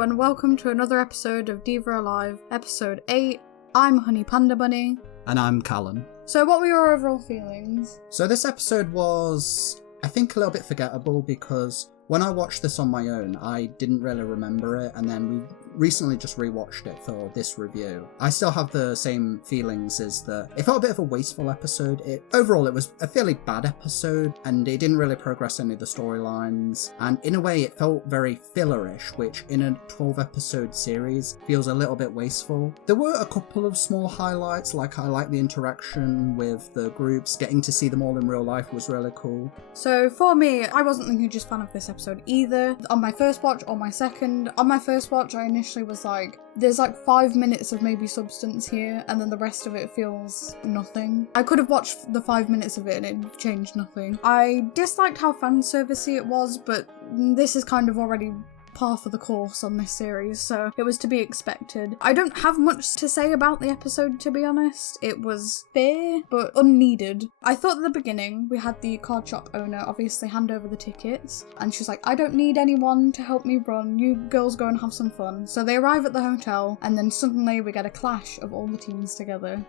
Hello and welcome to another episode of Diva Alive, episode 8. I'm Honey Panda Bunny. And I'm Callan. So what were your overall feelings? So this episode was, I think, a little bit forgettable because when I watched this on my own, I didn't really remember it, and then we recently just rewatched it for this review. I still have the same feelings as it felt a bit of a wasteful episode. Overall, it was a fairly bad episode, and it didn't really progress any of the storylines, and in a way it felt very fillerish, which in a 12-episode series feels a little bit wasteful. There were a couple of small highlights, like I like the interaction with the groups, getting to see them all in real life was really cool. So for me, I wasn't the hugest fan of this episode either, on my first watch or my second. On my first watch, I initially was like, there's like 5 minutes of maybe substance here, and then the rest of it feels nothing. I could have watched the 5 minutes of it and it changed nothing. I disliked how fan servicey it was, but this is kind of already par for the course on this series, so it was to be expected. I don't have much to say about the episode, to be honest. It was fair, but unneeded. I thought at the beginning we had the card shop owner obviously hand over the tickets, and she's like, I don't need anyone to help me run, you girls go and have some fun. So they arrive at the hotel, and then suddenly we get a clash of all the teams together.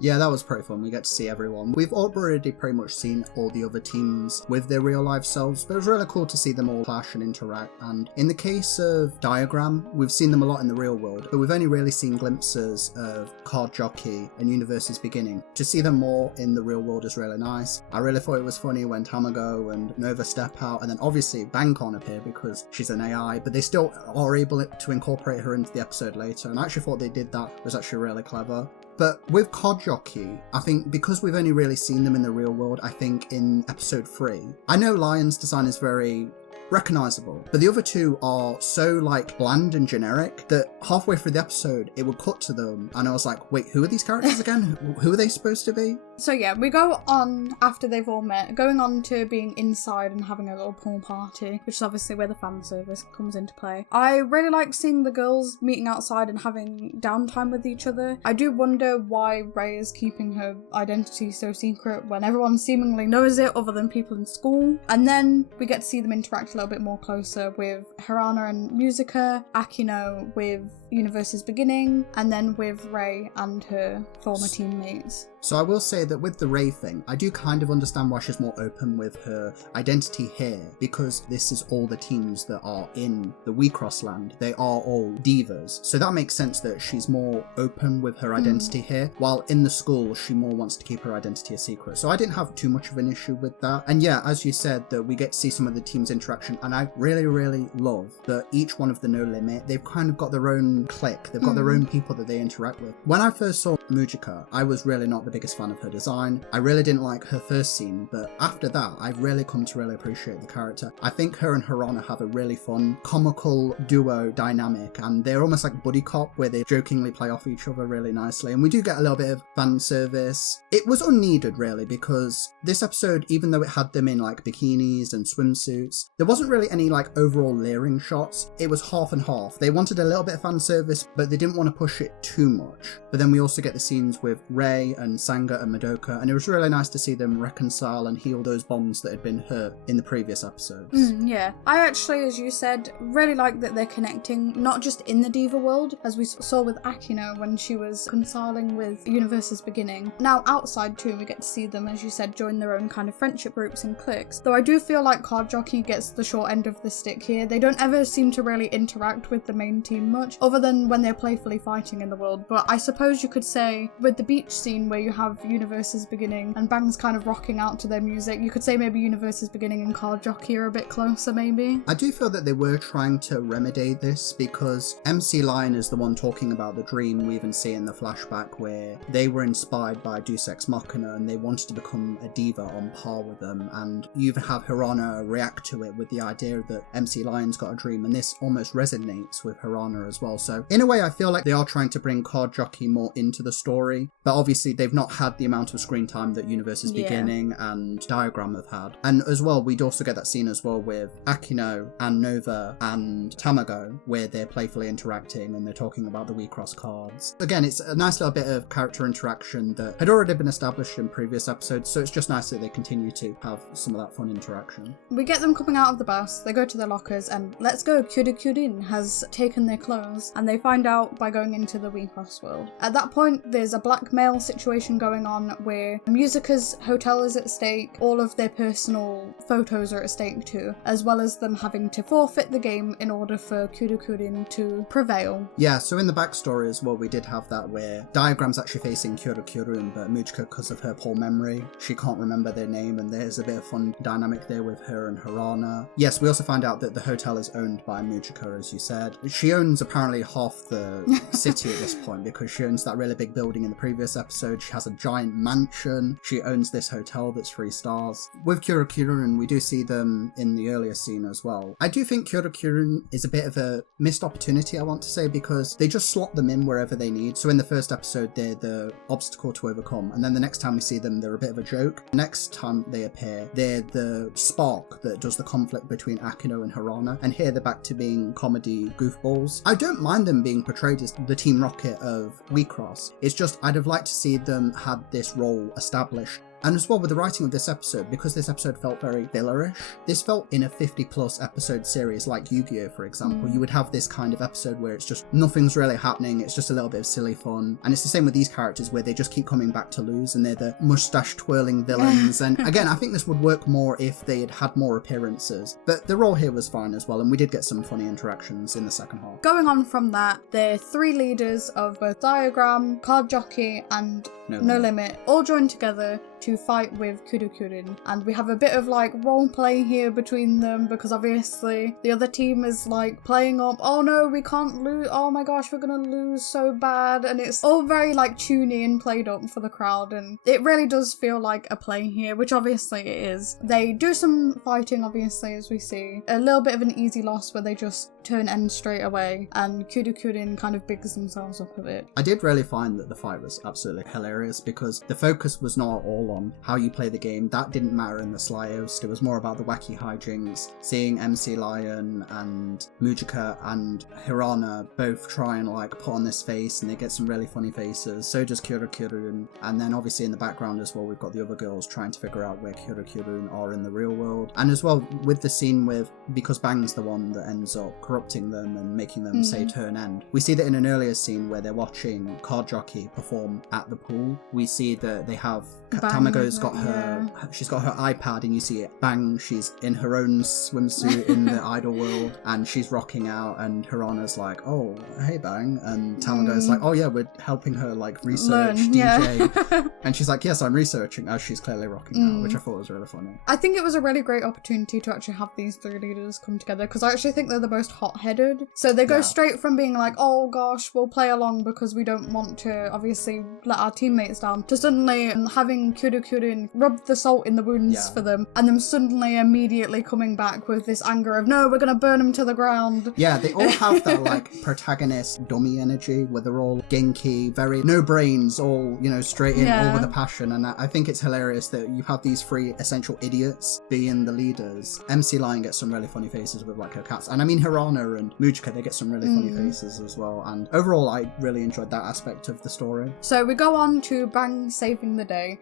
Yeah, that was pretty fun. We get to see everyone. We've already pretty much seen all the other teams with their real life selves, but it was really cool to see them all clash and interact. And in the case of Diagram, we've seen them a lot in the real world, but we've only really seen glimpses of Card Jockey and Universe's Beginning. To see them more in the real world is really nice. I really thought it was funny when Tamago and Nova step out, and then obviously Bangkon appear because she's an AI, but they still are able to incorporate her into the episode later, and I actually thought they did that. It was actually really clever. But with Card Jockey, I think because we've only really seen them in the real world, I think in episode 3, I know Lion's design is very recognizable, but the other two are so like bland and generic that halfway through the episode it would cut to them and I was like, wait, who are these characters again? Who are they supposed to be? So yeah, we go on after they've all met, going on to being inside and having a little pool party, which is obviously where the fan service comes into play. I really like seeing the girls meeting outside and having downtime with each other. I do wonder why Ray is keeping her identity so secret when everyone seemingly knows it other than people in school. And then we get to see them interact a little bit more closer with Hirana and Musica, Akino with Universe's Beginning, and then with Ray and her former teammates. So I will say that with the Ray thing, I do kind of understand why she's more open with her identity here, because this is all the teams that are in the Wixoss land. They are all divas. So that makes sense that she's more open with her identity here, while in the school she more wants to keep her identity a secret. So I didn't have too much of an issue with that. And yeah, as you said, that we get to see some of the team's interaction, and I really, really love that each one of the No Limit, they've kind of got their own clique. They've got their own people that they interact with. When I first saw Mujika, I was really not the biggest fan of her design. I really didn't like her first scene, but after that, I've really come to really appreciate the character. I think her and Hirana have a really fun, comical duo dynamic, and they're almost like buddy cop, where they jokingly play off each other really nicely, and we do get a little bit of fan service. It was unneeded, really, because this episode, even though it had them in like bikinis and swimsuits, there wasn't really any like overall layering shots. It was half and half. They wanted a little bit of fan service, but they didn't want to push it too much. But then we also get the scenes with Ray and Sanga and Madoka, and it was really nice to see them reconcile and heal those bonds that had been hurt in the previous episodes. Yeah, I actually, as you said, really like that they're connecting, not just in the Diva world, as we saw with Akino when she was reconciling with Universe's Beginning. Now outside too, we get to see them, as you said, join their own kind of friendship groups and cliques. Though I do feel like Card Jockey gets the short end of the stick here. They don't ever seem to really interact with the main team much, other than when they're playfully fighting in the world. But I suppose you could say with the beach scene where you have Universe's Beginning and Bang's kind of rocking out to their music, you could say maybe Universe's Beginning and Card Jockey are a bit closer maybe. I do feel that they were trying to remedy this, because MC Lion is the one talking about the dream we even see in the flashback where they were inspired by Deus Ex Machina and they wanted to become a diva on par with them, and you even have Hirana react to it with the idea that MC Lion's got a dream, and this almost resonates with Hirana as well. So in a way I feel like they are trying to bring Card Jockey more into the the story. But obviously they've not had the amount of screen time that Universe's Beginning and Diagram have had. And as well, we'd also get that scene as well with Akino and Nova and Tamago, where they're playfully interacting and they're talking about the Wecross cards. Again, it's a nice little bit of character interaction that had already been established in previous episodes, so it's just nice that they continue to have some of that fun interaction. We get them coming out of the bus, they go to their lockers, and let's go, Kudukuden has taken their clothes, and they find out by going into the Wecross world. At that point, there's a blackmail situation going on where Musica's hotel is at stake, all of their personal photos are at stake too, as well as them having to forfeit the game in order for Kudukuden to prevail. Yeah, so in the backstory as well, we did have that where Diagram's actually facing Kyorukyurun, but Mujika, because of her poor memory, she can't remember their name, and there's a bit of fun dynamic there with her and Harana. Yes, we also find out that the hotel is owned by Mujika, as you said. She owns apparently half the city at this point, because she owns that really big building in the previous episode. She has a giant mansion. She owns this hotel that's 3 stars. With Kyorukyurun, we do see them in the earlier scene as well. I do think Kyorukyurun is a bit of a missed opportunity, I want to say, because they just slot them in wherever they need. So in the first episode, they're the obstacle to overcome, and then the next time we see them, they're a bit of a joke. Next time they appear, they're the spark that does the conflict between Akino and Harana, and here they're back to being comedy goofballs. I don't mind them being portrayed as the Team Rocket of Wecross. It's just I'd have liked to see them had this role established. And as well with the writing of this episode, because this episode felt very fillerish, this felt in a 50+ episode series like Yu-Gi-Oh! For example, you would have this kind of episode where it's just nothing's really happening, it's just a little bit of silly fun. And it's the same with these characters where they just keep coming back to lose and they're the mustache twirling villains. And again, I think this would work more if they had had more appearances. But the role here was fine as well, and we did get some funny interactions in the second half. Going on from that, the 3 leaders of both Diagram, Card Jockey and No Limit all join together to fight with Kudukuden, and we have a bit of like role play here between them, because obviously the other team is like playing up, oh no, we can't lose, oh my gosh, we're gonna lose so bad, and it's all very like tuney and played up for the crowd, and it really does feel like a play here, which obviously it is. They do some fighting, obviously, as we see a little bit of an easy loss where they just turn end straight away, and Kudukuden kind of bigs themselves up a bit. I did really find that the fight was absolutely hilarious, because the focus was not all on how you play the game. That didn't matter in the Slyhost. It was more about the wacky hijinks, seeing MC Lion and Mujika and Hirana both try and like put on this face, and they get some really funny faces. So does Kyorukyurun, and then obviously in the background as well, we've got the other girls trying to figure out where Kyorukyurun are in the real world. And as well with the scene with, because Bang's the one that ends up corrupting them and making them say turn end, we see that in an earlier scene where they're watching Card Jockey perform at the pool. We see that they have Tamago's got her, she's got her iPad, and you see it, Bang, she's in her own swimsuit in the idol world, and she's rocking out, and Hirana's like, oh, hey Bang, and Tamago's like, oh yeah, we're helping her like research DJ, and she's like, yes, I'm researching, as she's clearly rocking out, which I thought was really funny. I think it was a really great opportunity to actually have these 3 leaders come together, because I actually think they're the most hot-headed, so they go straight from being like, oh gosh, we'll play along because we don't want to obviously let our teammates down, to suddenly having Kudukuden rub the salt in the wounds for them, and them suddenly immediately coming back with this anger of, no, we're gonna burn them to the ground. Yeah, they all have that like protagonist dummy energy where they're all genki, very no brains, all, you know, straight in, all with a passion. And I think it's hilarious that you have these 3 essential idiots being the leaders. MC Lion gets some really funny faces with like her cats, and I mean Hirana and Mujika, they get some really funny faces as well, and overall I really enjoyed that aspect of the story. So we go on to Bang saving the day.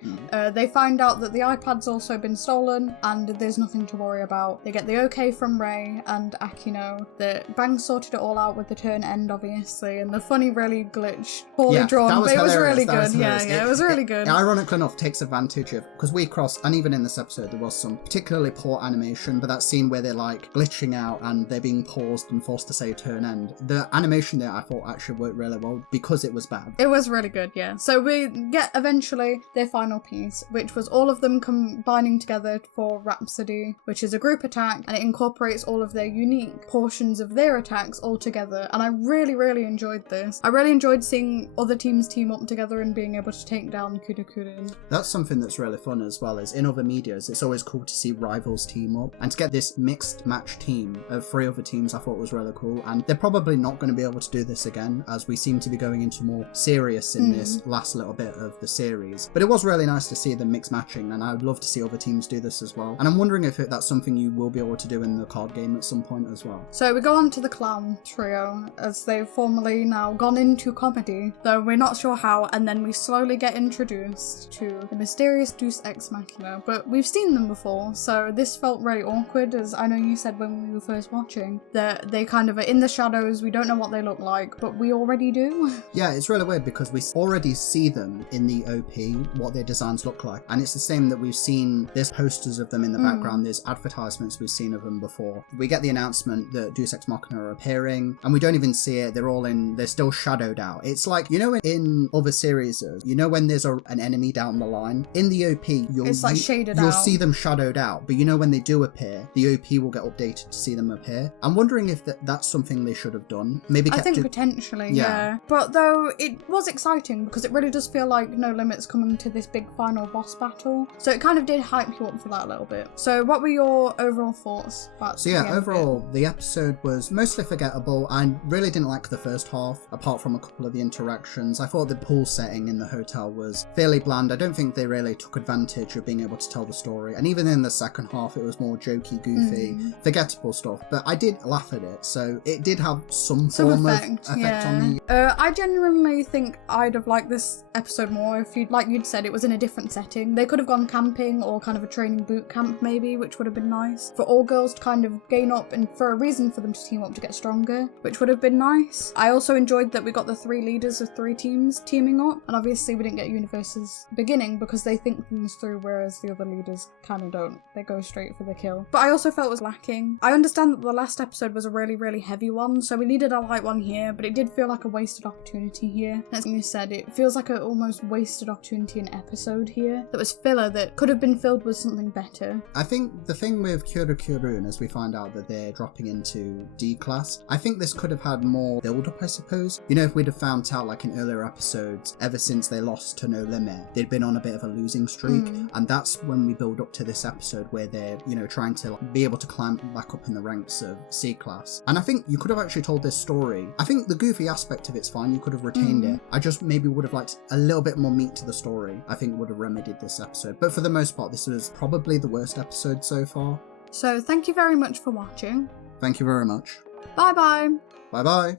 They find out that the iPad's also been stolen and there's nothing to worry about. They get the okay from Ray and Akino that Bang sorted it all out with the turn end, obviously, and the funny really glitch, poorly drawn, but it was really good. It was really good. It, ironically enough, takes advantage of, because Wecross, and even in this episode there was some particularly poor animation, but that scene where they're like glitching out and they're being paused and forced to say turn end, the animation there I thought actually worked really well because it was bad. It was really good, yeah. So we get eventually their final piece, which was all of them combining together for Rhapsody, which is a group attack, and it incorporates all of their unique portions of their attacks all together. And I really, really enjoyed this. I really enjoyed seeing other teams team up together and being able to take down Kudukuden. That's something that's really fun as well, is in other medias, it's always cool to see rivals team up, and to get this mixed match team of 3 other teams I thought was really cool. And they're probably not going to be able to do this again, as we seem to be going into more serious in this last little bit of the series. But it was really nice to see them mix matching, and I would love to see other teams do this as well. And I'm wondering if that's something you will be able to do in the card game at some point as well. So we go on to the clown trio, as they've formally now gone into comedy, though we're not sure how, and then we slowly get introduced to the mysterious Deus Ex Machina. But we've seen them before, so this felt really awkward, as I know you said when we were first watching, that they kind of are in the shadows, we don't know what they look like, but we already do. Yeah, it's really weird because we already see them in the OP, what their designs look like, and it's the same that we've seen, there's posters of them in the background, there's advertisements we've seen of them before. We get the announcement that Deus Ex Machina are appearing, and we don't even see it, they're still shadowed out. It's like, you know, in other series, you know when there's an enemy down the line, in the OP, you'll see them shadowed out, but you know when they do appear, the OP will get updated to see them appear. I'm wondering if that's something they should have done. Maybe I think potentially, yeah. But though it was exciting because it really does feel like No Limit's coming to this big final boss battle, so it kind of did hype you up for that a little bit. So what were your overall thoughts about overall the episode was mostly forgettable. I really didn't like the first half, apart from a couple of the interactions. I thought the pool setting in the hotel was fairly bland. I don't think they really took advantage of being able to tell the story, and even in the second half it was more jokey, goofy, forgettable stuff, but I did laugh at it, so it did have some form of effect on me. I genuinely think I'd have liked this episode more if you'd said, it was in a different setting. They could have gone camping or kind of a training boot camp maybe, which would have been nice for all girls to kind of gain up and for a reason for them to team up to get stronger, which would have been nice. I also enjoyed that we got the 3 leaders of 3 teams teaming up, and obviously we didn't get Universe's beginning because they think things through, whereas the other leaders kind of don't. They go straight for the kill. But I also felt it was lacking. I understand that the last episode was a really, really heavy one, so we needed a light one here, but it did feel like a wasted opportunity here. As you said, it feels like an almost wasted opportunity in episode here that was filler that could have been filled with something better. I think the thing with Kudukuden, as we find out that they're dropping into D class, I think this could have had more build-up, I suppose. You know, if we'd have found out like in earlier episodes, ever since they lost to No Limit, they'd been on a bit of a losing streak, and that's when we build up to this episode where they're, you know, trying to be able to climb back up in the ranks of C class. And I think you could have actually told this story. I think the goofy aspect of it's fine, you could have retained it. I just maybe would have liked a little bit more meat to the story. I think would have remedied this episode. But for the most part, this was probably the worst episode so far. So thank you very much for watching. Thank you very much. Bye bye. Bye bye.